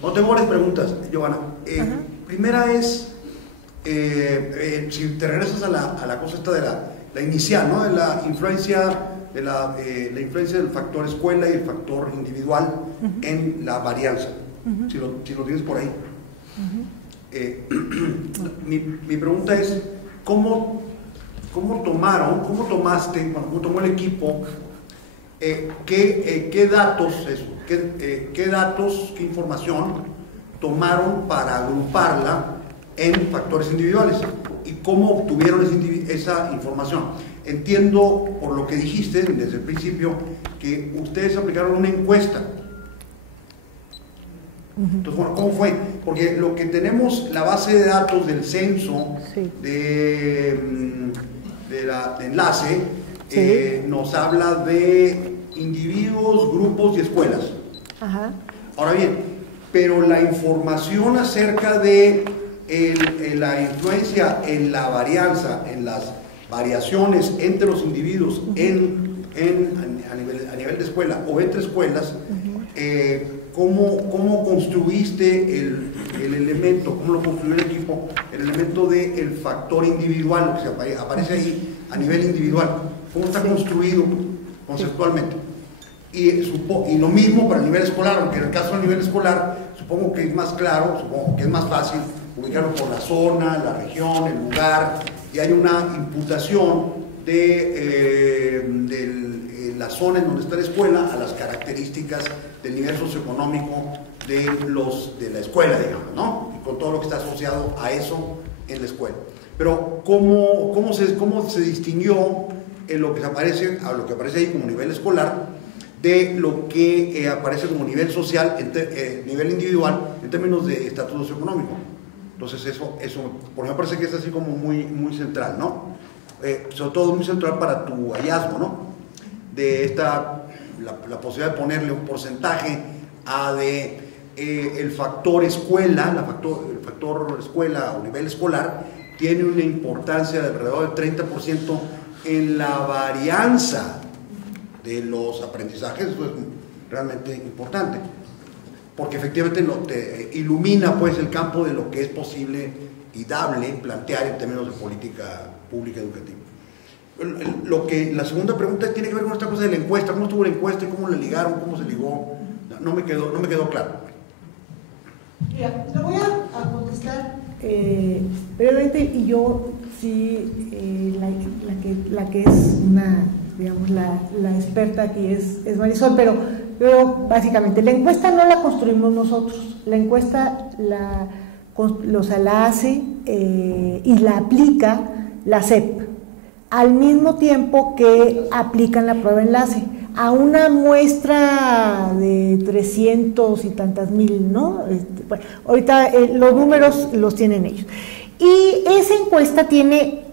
No tengo varias preguntas, Giovanna. Primera es, si te regresas a la cosa esta de la inicial, ¿no? De la influencia, la influencia del factor escuela y el factor individual en la varianza, si lo tienes por ahí. Mi pregunta es, ¿cómo tomaste, cómo tomó el equipo, qué datos, qué información tomaron para agruparla en factores individuales y cómo obtuvieron esa información? Entiendo por lo que dijiste desde el principio que ustedes aplicaron una encuesta. Entonces, bueno, ¿cómo fue? Porque lo que tenemos, la base de datos del censo, sí, de enlace, sí, nos habla de individuos, grupos y escuelas. Ajá. Ahora bien, pero la información acerca de la influencia en la varianza, en las variaciones entre los individuos a nivel de escuela o entre escuelas, ¿cómo construiste el elemento, cómo lo construyó el equipo, el elemento del factor individual, que aparece ahí a nivel individual? ¿Cómo está construido conceptualmente? Y lo mismo para el nivel escolar, aunque en el caso del nivel escolar supongo que es más claro, supongo que es más fácil ubicarlo por la zona, la región, el lugar, y hay una imputación de la zona en donde está la escuela a las características del nivel socioeconómico de la escuela, digamos, ¿no? Y con todo lo que está asociado a eso en la escuela. Pero ¿cómo se distinguió en lo que aparece ahí como nivel escolar de lo que aparece como nivel social, nivel individual, en términos de estatus socioeconómico? Entonces eso por mí me parece que es así como muy, muy central, ¿no? Sobre todo muy central para tu hallazgo, ¿no? De la posibilidad de ponerle un porcentaje el factor escuela, el factor escuela o nivel escolar tiene una importancia de alrededor del 30% en la varianza de los aprendizajes. Eso es realmente importante, porque efectivamente te ilumina pues el campo de lo que es posible y dable plantear en términos de política pública educativa. La segunda pregunta tiene que ver con esta cosa de la encuesta. ¿Cómo estuvo la encuesta y cómo la ligaron, cómo se ligó? No me quedó claro. Mira, te voy a contestar brevemente, y yo sí, la que es una, digamos, la experta aquí es Marisol, pero básicamente la encuesta no la construimos nosotros, la encuesta la hace y la aplica la SEP, al mismo tiempo que aplican la prueba enlace, a una muestra de 300 y tantas mil, ¿no? Bueno, ahorita los números los tienen ellos. Y esa encuesta tiene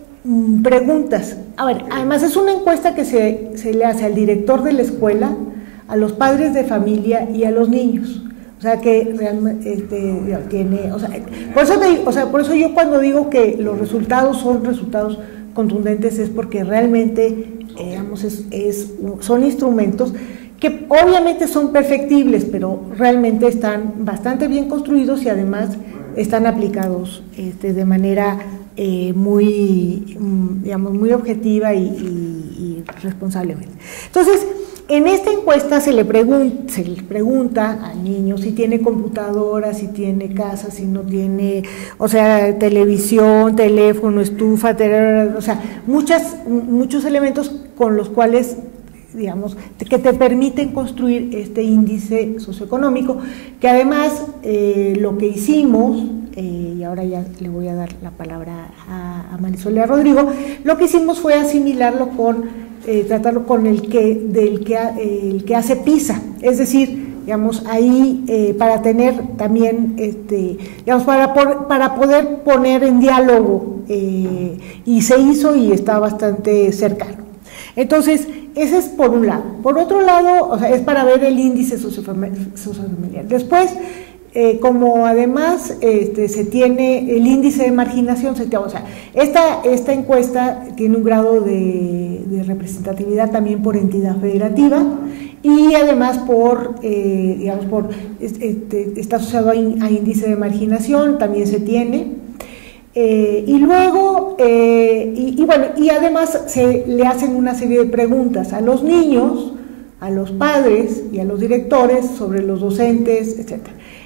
preguntas. A ver, además es una encuesta que se le hace al director de la escuela, a los padres de familia y a los niños. O sea que realmente tiene, por eso yo cuando digo que los resultados son resultados contundentes es porque realmente, digamos, son instrumentos que obviamente son perfectibles, pero realmente están bastante bien construidos y además están aplicados de manera muy, digamos, muy objetiva y responsablemente. Entonces, en esta encuesta se le pregunta al niño si tiene computadora, si tiene casa, si no tiene, o sea, televisión, teléfono, estufa, o sea, muchos elementos con los cuales, digamos, que te permiten construir este índice socioeconómico, que además lo que hicimos, y ahora ya le voy a dar la palabra a Marisol y a Rodrigo, lo que hicimos fue asimilarlo tratarlo con el que hace PISA, es decir, digamos, ahí para tener también, digamos, para poder poner en diálogo, y se hizo y está bastante cercano. Entonces, ese es por un lado. Por otro lado, o sea, es para ver el índice sociofamiliar. Después, como además se tiene el índice de marginación, o sea, esta encuesta tiene un grado de representatividad también por entidad federativa y además está asociado a índice de marginación, también se tiene. Y luego, y además se le hacen una serie de preguntas a los niños, a los padres y a los directores sobre los docentes, etc.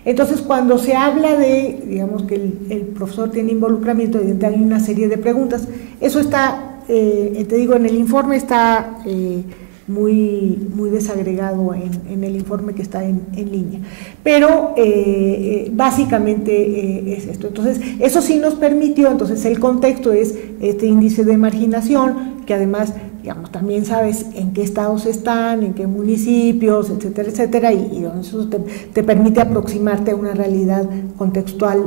Entonces, cuando se habla de, digamos, que el profesor tiene involucramiento, hay una serie de preguntas. Eso está, te digo, en el informe está muy desagregado en el informe que está en línea. Pero básicamente es esto. Entonces, eso sí nos permitió, entonces el contexto es este índice de marginación, que además, digamos, también sabes en qué estados están, en qué municipios, etcétera, etcétera, y eso te permite aproximarte a una realidad contextual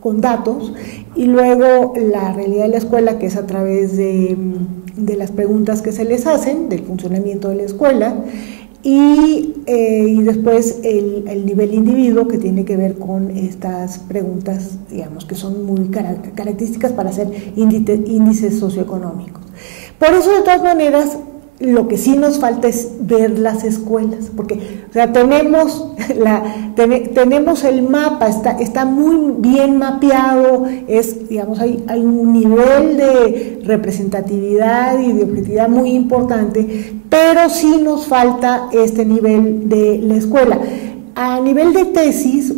con datos, y luego la realidad de la escuela, que es a través de las preguntas que se les hacen, del funcionamiento de la escuela, y después el nivel individuo, que tiene que ver con estas preguntas, digamos, que son muy características para hacer índices socioeconómicos. Por eso, de todas maneras, lo que sí nos falta es ver las escuelas, porque, o sea, tenemos el mapa, está muy bien mapeado, digamos, hay un nivel de representatividad y de objetividad muy importante, pero sí nos falta este nivel de la escuela. A nivel de tesis,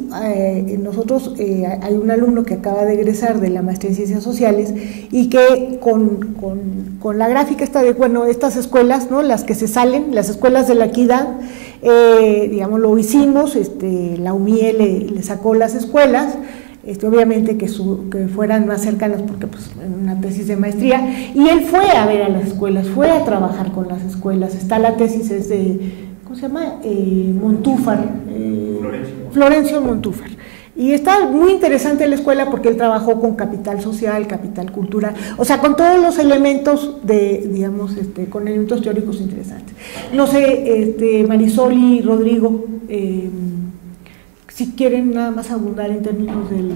nosotros, hay un alumno que acaba de egresar de la maestría en Ciencias Sociales y que con la gráfica esta de, bueno, estas escuelas, ¿no?, las que se salen, las escuelas de la equidad, digamos, lo hicimos, la UMIE le sacó las escuelas, obviamente que fueran más cercanas, porque pues en una tesis de maestría, y él fue a ver a las escuelas, fue a trabajar con las escuelas. Está la tesis, es de, ¿cómo se llama? Montúfar, Florencio Montúfar. Y está muy interesante la escuela porque él trabajó con capital social, capital cultural, o sea, con todos los elementos digamos, con elementos teóricos interesantes. No sé, Marisol y Rodrigo, si quieren nada más abundar en términos del...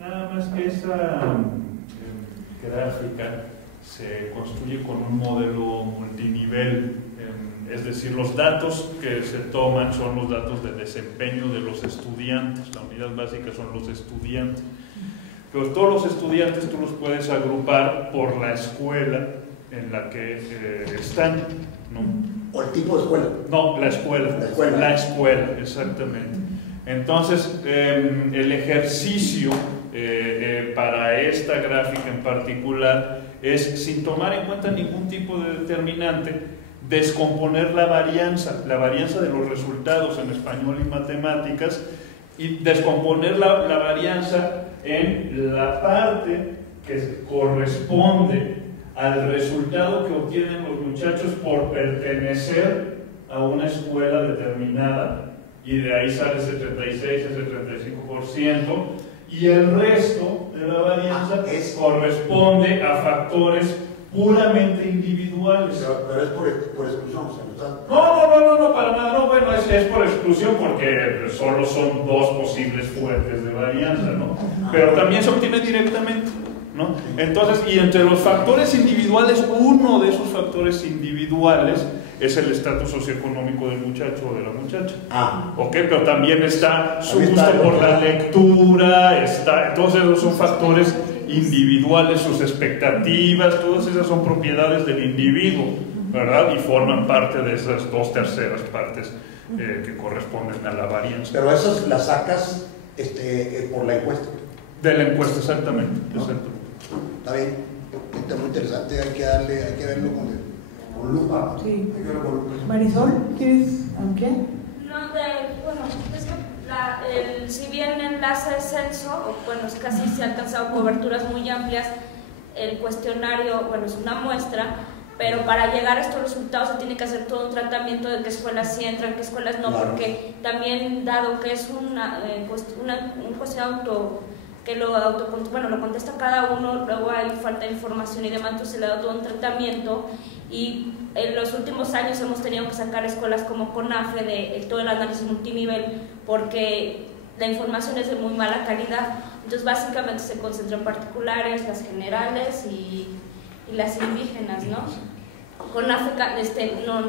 Nada más que esa gráfica se construye con un modelo multinivel. Es decir, los datos que se toman son los datos de desempeño de los estudiantes. La unidad básica son los estudiantes. Pero todos los estudiantes tú los puedes agrupar por la escuela en la que están, ¿no? ¿O el tipo de escuela? No, la escuela. La escuela, exactamente. Entonces, el ejercicio para esta gráfica en particular es, sin tomar en cuenta ningún tipo de determinante, descomponer la varianza de los resultados en español y matemáticas, y descomponer la varianza en la parte que corresponde al resultado que obtienen los muchachos por pertenecer a una escuela determinada, y de ahí sale ese 36, ese 35%, y el resto de la varianza corresponde a factores puramente individuales. Pero es por exclusión, o sea, no, para nada, no, bueno, es por exclusión porque solo son dos posibles fuentes de varianza, ¿no? Pero también se obtiene directamente, ¿no? Entonces, y entre los factores individuales, uno de esos factores individuales es el estatus socioeconómico del muchacho o de la muchacha. ¿Ok? Pero también está su gusto por la lectura, entonces esos son factores individuales, sus expectativas, todas esas son propiedades del individuo, ¿verdad? Y forman parte de esas 2/3 partes que corresponden a la varianza. Pero esas las sacas por la encuesta. De la encuesta, exactamente. ¿No? Está bien, está muy interesante, hay que verlo con lupa. Sí. Hay que verlo con lupa. Marisol, ¿quieres ampliar? No, bueno, es que si bien enlace de censo, bueno, casi se han alcanzado coberturas muy amplias, el cuestionario, bueno, es una muestra, pero para llegar a estos resultados se tiene que hacer todo un tratamiento de qué escuelas sí entran, qué escuelas no, porque también, dado que es un cuestionario que lo contesta cada uno, luego hay falta de información y demás, entonces se le da todo un tratamiento. Y en los últimos años hemos tenido que sacar escuelas como CONAFE de todo el análisis multinivel, porque la información es de muy mala calidad. Entonces básicamente se concentra en particulares, las generales y las indígenas, ¿no? CONAFE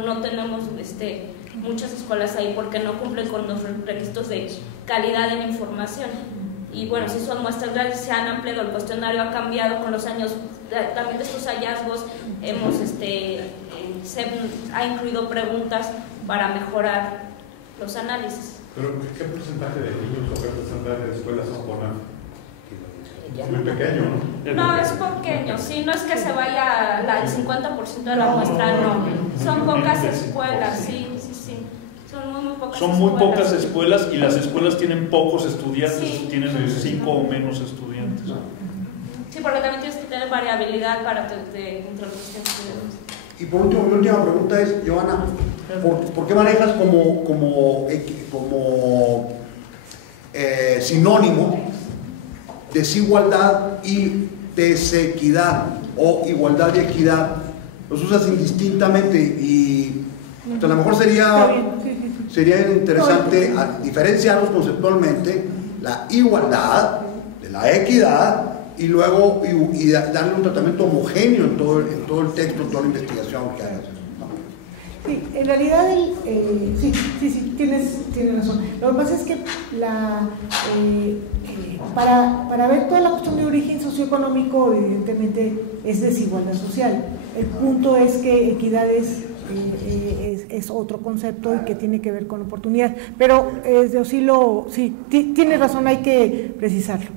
no tenemos muchas escuelas ahí porque no cumplen con los requisitos de calidad en información. Y bueno, sí son muestras grandes, se han ampliado, el cuestionario ha cambiado con los años, también de estos hallazgos se ha incluido preguntas para mejorar los análisis. ¿Pero qué porcentaje de niños o qué porcentaje de escuelas son CONAFE? Es muy pequeño, ¿no? No, es pequeño, sí, no es que se vaya el 50% de la muestra, no. Son pocas escuelas, sí. Son muy pocas escuelas. Son muy pocas escuelas y las escuelas tienen pocos estudiantes, sí. Tienen 5 o menos estudiantes. Sí, porque también tienes que tener variabilidad para introducir estudiantes. Y por último, mi última pregunta es, Giovanna, ¿por qué manejas como sinónimo desigualdad y desequidad o igualdad y equidad? Los usas indistintamente y a lo mejor sería interesante diferenciarlos conceptualmente, la igualdad de la equidad y luego darle un tratamiento homogéneo en todo el texto, en toda la investigación que hagas. Sí, en realidad, sí, tienes razón. Lo que pasa es que para ver toda la cuestión de origen socioeconómico, evidentemente es desigualdad social. El punto es que equidad es otro concepto y que tiene que ver con oportunidad. Pero sí, tiene razón, hay que precisarlo.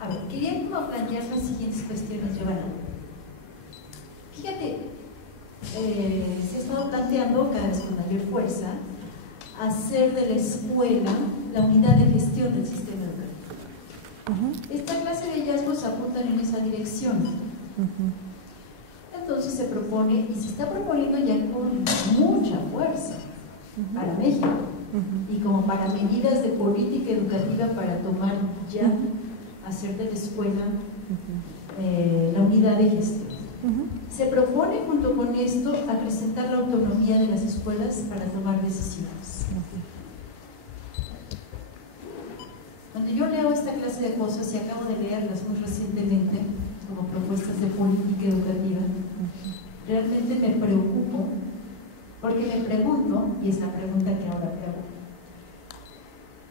A ver, quería plantear las siguientes cuestiones, Giovanna. Fíjate, se ha estado planteando cada vez con mayor fuerza hacer de la escuela la unidad de gestión del sistema educativo. Esta clase de hallazgos apuntan en esa dirección. Entonces se propone, y se está proponiendo ya con mucha fuerza para México, y como para medidas de política educativa para tomar ya, hacer de la escuela la unidad de gestión. Se propone junto con esto acrecentar la autonomía de las escuelas para tomar decisiones. Cuando yo leo esta clase de cosas, y acabo de leerlas muy recientemente como propuestas de política educativa, realmente me preocupo, porque me pregunto, y es la pregunta que ahora pregunto,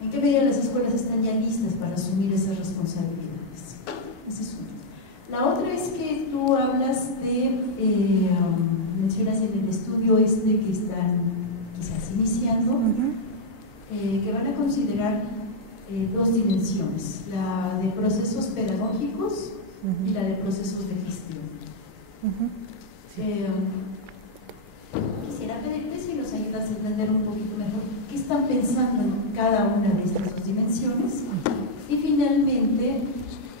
¿en qué medida las escuelas están ya listas para asumir esas responsabilidades? Esa es una. La otra es que tú hablas de, mencionas en el estudio que están quizás iniciando, que van a considerar dos dimensiones, la de procesos pedagógicos y la de procesos de gestión. Quisiera pedirte si nos ayudas a entender un poquito mejor qué están pensando en cada una de estas dos dimensiones, y finalmente,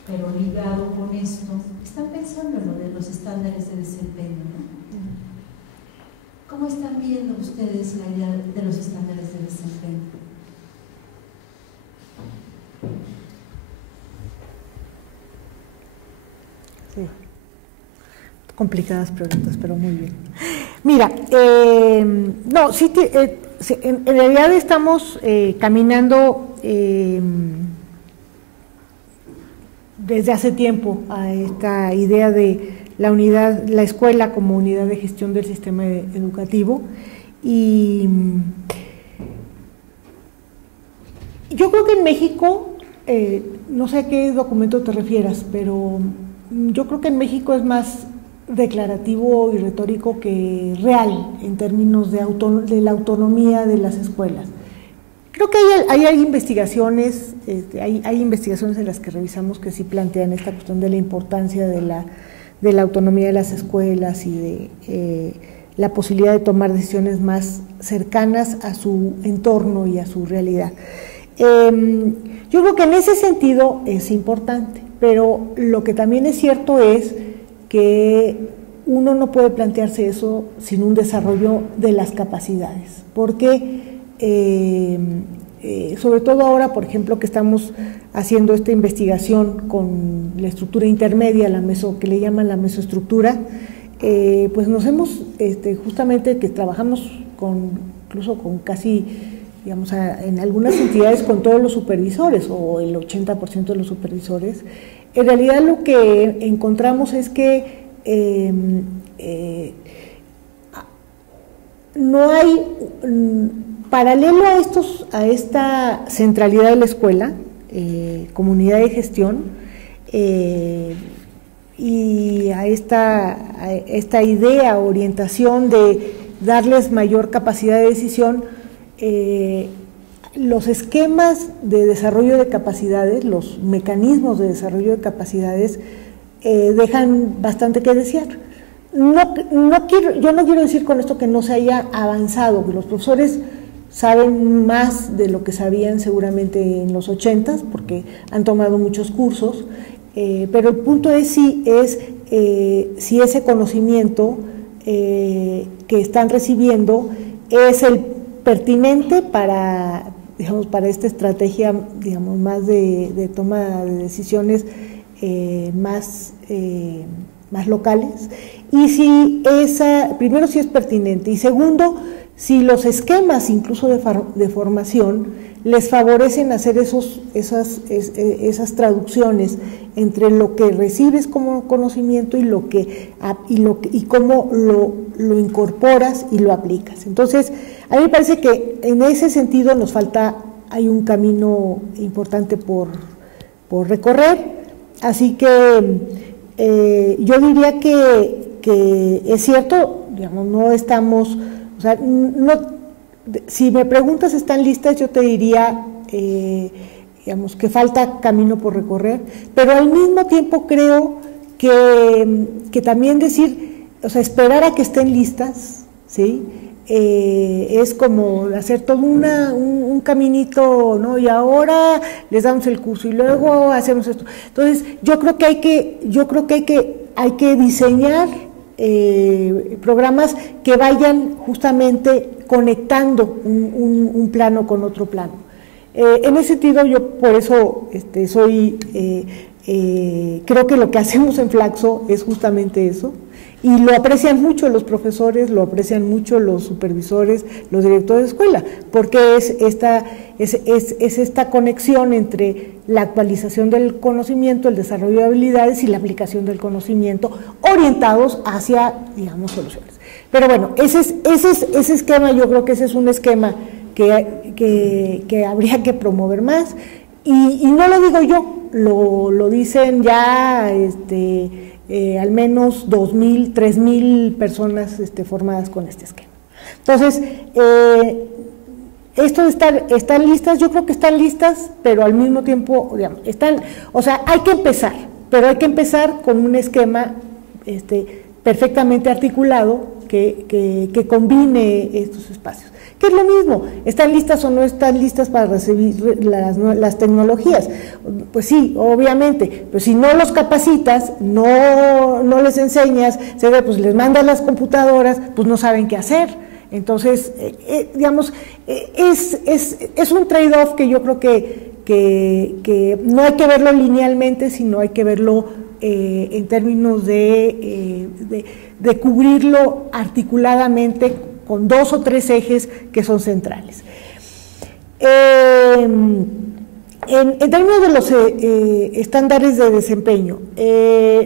pero ligado con esto, están pensando en lo de los estándares de desempeño, ¿no? ¿Cómo están viendo ustedes la idea de los estándares de desempeño? Sí. Complicadas preguntas, pero muy bien. Mira, no, sí, en realidad estamos caminando desde hace tiempo a esta idea de la escuela como unidad de gestión del sistema educativo, y yo creo que en México, no sé a qué documento te refieras, pero yo creo que en México es más declarativo y retórico que real en términos de la autonomía de las escuelas. Creo que hay investigaciones, hay investigaciones en las que revisamos que sí plantean esta cuestión de la importancia de la autonomía de las escuelas y de la posibilidad de tomar decisiones más cercanas a su entorno y a su realidad. Yo creo que en ese sentido es importante, pero lo que también es cierto es que uno no puede plantearse eso sin un desarrollo de las capacidades, porque sobre todo ahora, por ejemplo, que estamos haciendo esta investigación con la estructura intermedia, que le llaman la mesoestructura, pues nos hemos, justamente que trabajamos incluso con casi, digamos, en algunas entidades con todos los supervisores o el 80% de los supervisores. En realidad lo que encontramos es que no hay, paralelo a esta centralidad de la escuela, comunidad de gestión, y a esta idea, orientación de darles mayor capacidad de decisión, los esquemas de desarrollo de capacidades, los mecanismos de desarrollo de capacidades dejan bastante que desear. Yo no quiero decir con esto que no se haya avanzado, que los profesores saben más de lo que sabían seguramente en los 80s, porque han tomado muchos cursos, pero el punto es si ese conocimiento que están recibiendo es el pertinente para esta estrategia, digamos, más de toma de decisiones más locales, y primero si es pertinente, y segundo, si los esquemas incluso de formación les favorecen hacer esas traducciones entre lo que recibes como conocimiento y cómo lo incorporas y lo aplicas. Entonces, a mí me parece que en ese sentido hay un camino importante por recorrer, así que yo diría que es cierto, digamos, no estamos, o sea, si me preguntas ¿están listas?, yo te diría, digamos, que falta camino por recorrer, pero al mismo tiempo creo que también decir, o sea, esperar a que estén listas, ¿sí?, es como hacer todo un caminito, ¿no? Y ahora les damos el curso y luego hacemos esto. Entonces, yo creo que hay que diseñar programas que vayan justamente conectando un plano con otro plano. En ese sentido, yo por eso creo que lo que hacemos en Flaxo es justamente eso, y lo aprecian mucho los profesores, lo aprecian mucho los supervisores, los directores de escuela, porque es esta conexión entre la actualización del conocimiento, el desarrollo de habilidades y la aplicación del conocimiento orientados hacia, digamos, soluciones. Pero bueno, ese esquema, yo creo que ese es un esquema que habría que promover más, y no lo digo yo, lo dicen ya al menos 2,000, 3,000 personas formadas con este esquema. Entonces, esto de están listas, yo creo que están listas, pero al mismo tiempo, digamos, hay que empezar, pero hay que empezar con un esquema perfectamente articulado que combine estos espacios. ¿Qué es lo mismo? ¿Están listas o no están listas para recibir las tecnologías? Pues sí, obviamente, pero si no los capacitas, no les enseñas, pues les mandas las computadoras, pues no saben qué hacer. Entonces, digamos, es un trade-off que yo creo que no hay que verlo linealmente, sino hay que verlo en términos de cubrirlo articuladamente con 2 o 3 ejes que son centrales. En términos de los estándares de desempeño,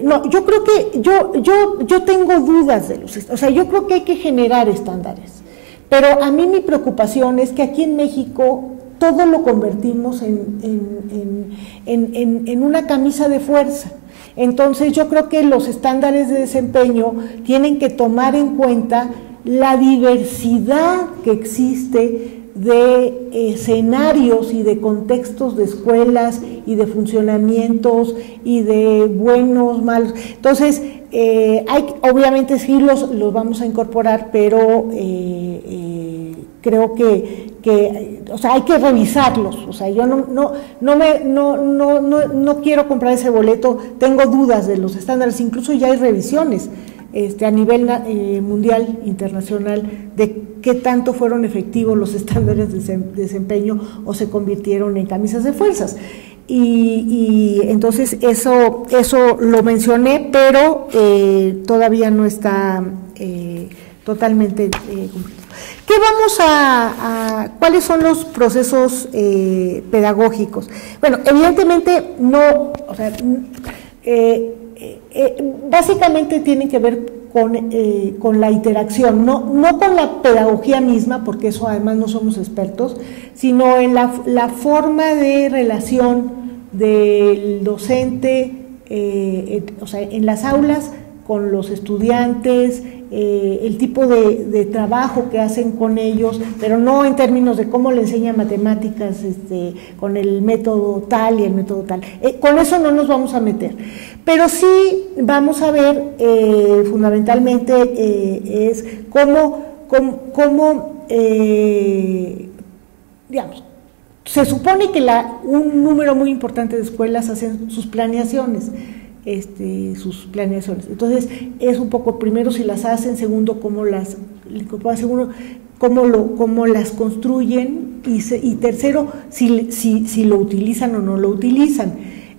no, yo creo que yo tengo dudas de o sea, yo creo que hay que generar estándares, pero a mí mi preocupación es que aquí en México todo lo convertimos en una camisa de fuerza. Entonces yo creo que los estándares de desempeño tienen que tomar en cuenta la diversidad que existe de escenarios y de contextos de escuelas y de funcionamientos y de buenos, malos. Entonces, obviamente sí los vamos a incorporar, pero creo que o sea, hay que revisarlos. O sea, yo no quiero comprar ese boleto, tengo dudas de los estándares, incluso ya hay revisiones a nivel mundial, internacional, de qué tanto fueron efectivos los estándares de desempeño o se convirtieron en camisas de fuerzas. Y entonces eso lo mencioné, pero todavía no está totalmente completo. ¿Qué cuáles son los procesos pedagógicos? Bueno, evidentemente no, o sea, básicamente tienen que ver con la interacción, no con la pedagogía misma, porque eso además no somos expertos, sino en la forma de relación del docente, o sea, en las aulas con los estudiantes, el tipo de trabajo que hacen con ellos, pero no en términos de cómo le enseñan matemáticas con el método tal y el método tal. Con eso no nos vamos a meter, pero sí vamos a ver fundamentalmente es cómo digamos, se supone que un número muy importante de escuelas hacen sus planeaciones. Entonces es un poco, primero si las hacen, segundo cómo las construyen y tercero si lo utilizan o no lo utilizan.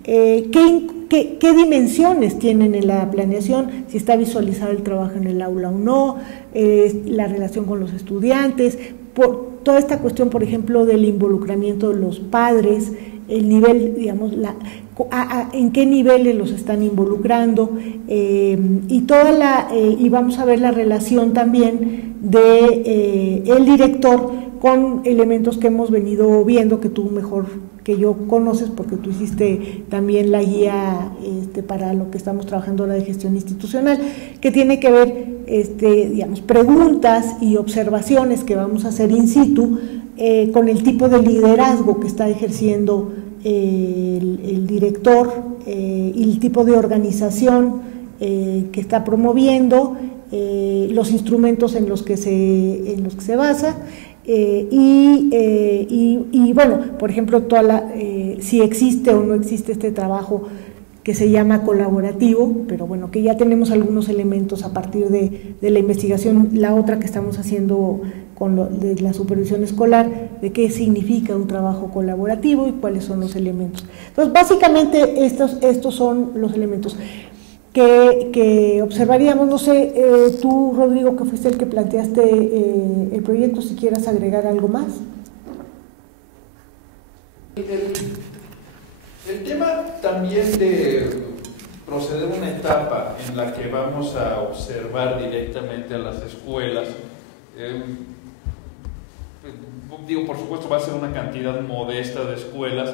¿Qué dimensiones tienen en la planeación? Si está visualizado el trabajo en el aula o no, la relación con los estudiantes, por toda esta cuestión, por ejemplo, del involucramiento de los padres, el nivel, digamos, en qué niveles los están involucrando, y vamos a ver la relación también de el director con elementos que hemos venido viendo, que tú mejor que yo conoces, porque tú hiciste también la guía para lo que estamos trabajando ahora de gestión institucional, que tiene que ver, digamos, preguntas y observaciones que vamos a hacer in situ con el tipo de liderazgo que está ejerciendo el director y el tipo de organización que está promoviendo, los instrumentos en los que se basa, y bueno, por ejemplo, si existe o no existe este trabajo que se llama colaborativo, pero bueno, que ya tenemos algunos elementos a partir de la investigación, la otra que estamos haciendo de la supervisión escolar, de qué significa un trabajo colaborativo y cuáles son los elementos. Entonces, básicamente estos son los elementos que observaríamos. No sé, tú, Rodrigo, que fuiste el que planteaste el proyecto, si quieras agregar algo más. El tema también de proceder a una etapa en la que vamos a observar directamente a las escuelas, por supuesto va a ser una cantidad modesta de escuelas,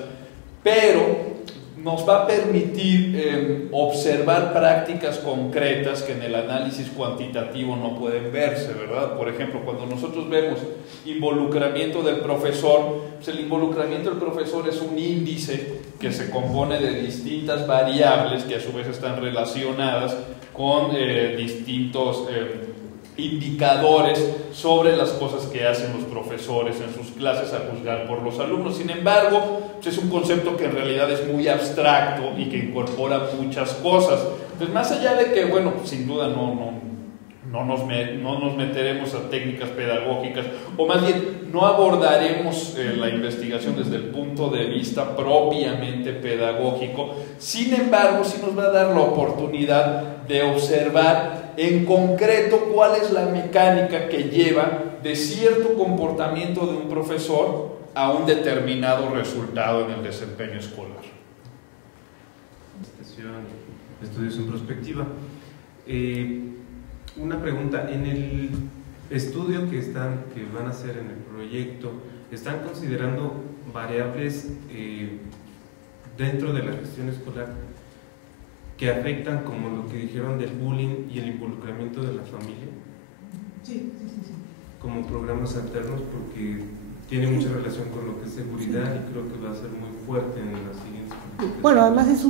pero nos va a permitir observar prácticas concretas que en el análisis cuantitativo no pueden verse, ¿verdad? Por ejemplo, cuando nosotros vemos involucramiento del profesor, pues el involucramiento del profesor es un índice que se compone de distintas variables que a su vez están relacionadas con distintos indicadores sobre las cosas que hacen los profesores en sus clases a juzgar por los alumnos. Sin embargo, pues es un concepto que en realidad es muy abstracto y que incorpora muchas cosas. Entonces, más allá de que, bueno, pues sin duda no nos meteremos a técnicas pedagógicas, o más bien no abordaremos la investigación desde el punto de vista propiamente pedagógico. Sin embargo, sí nos va a dar la oportunidad de observar en concreto cuál es la mecánica que lleva de cierto comportamiento de un profesor a un determinado resultado en el desempeño escolar. Estudios en perspectiva. Una pregunta, en el estudio que van a hacer en el proyecto, ¿están considerando variables dentro de la gestión escolar que afectan, como lo que dijeron del bullying y el involucramiento de la familia? Sí. Como programas alternos, porque tiene mucha relación con lo que es seguridad y creo que va a ser muy fuerte en las siguientes. Bueno, además es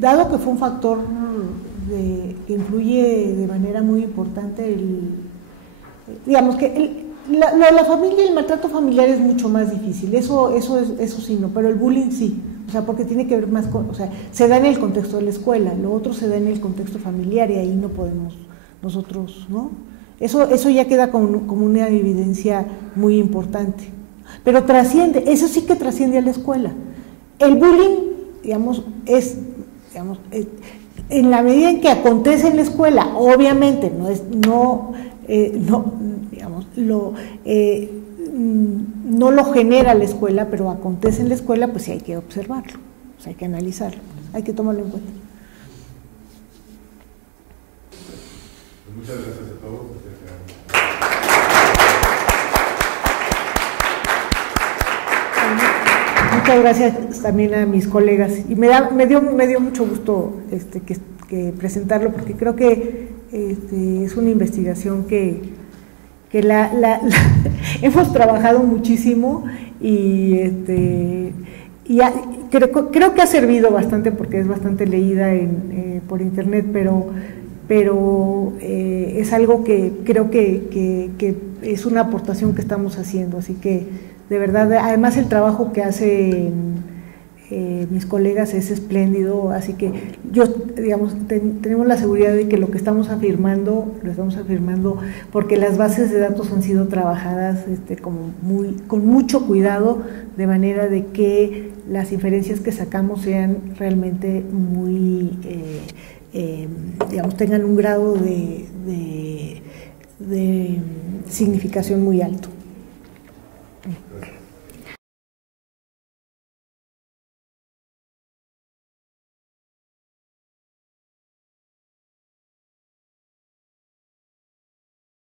dado que fue un factor que influye de manera muy importante digamos que la familia y el maltrato familiar es mucho más difícil, eso sí no, pero el bullying sí, o sea, porque tiene que ver más con, o sea, se da en el contexto de la escuela, lo otro se da en el contexto familiar y ahí no podemos nosotros, ¿no? Eso ya queda como una evidencia muy importante, pero trasciende, eso sí que trasciende a la escuela. El bullying, digamos, en la medida en que acontece en la escuela, obviamente no lo genera la escuela, pero acontece en la escuela, pues sí hay que observarlo, pues hay que analizarlo, hay que tomarlo en cuenta. Muchas gracias a todos. Muchas gracias también a mis colegas y me dio mucho gusto que presentarlo, porque creo que es una investigación que hemos trabajado muchísimo y creo que ha servido bastante porque es bastante leída por internet, pero es algo que creo que es una aportación que estamos haciendo, así que de verdad, además el trabajo que hacen mis colegas es espléndido, así que tenemos la seguridad de que lo que estamos afirmando, lo estamos afirmando porque las bases de datos han sido trabajadas con mucho cuidado, de manera de que las inferencias que sacamos sean realmente muy, tengan un grado de significación muy alto.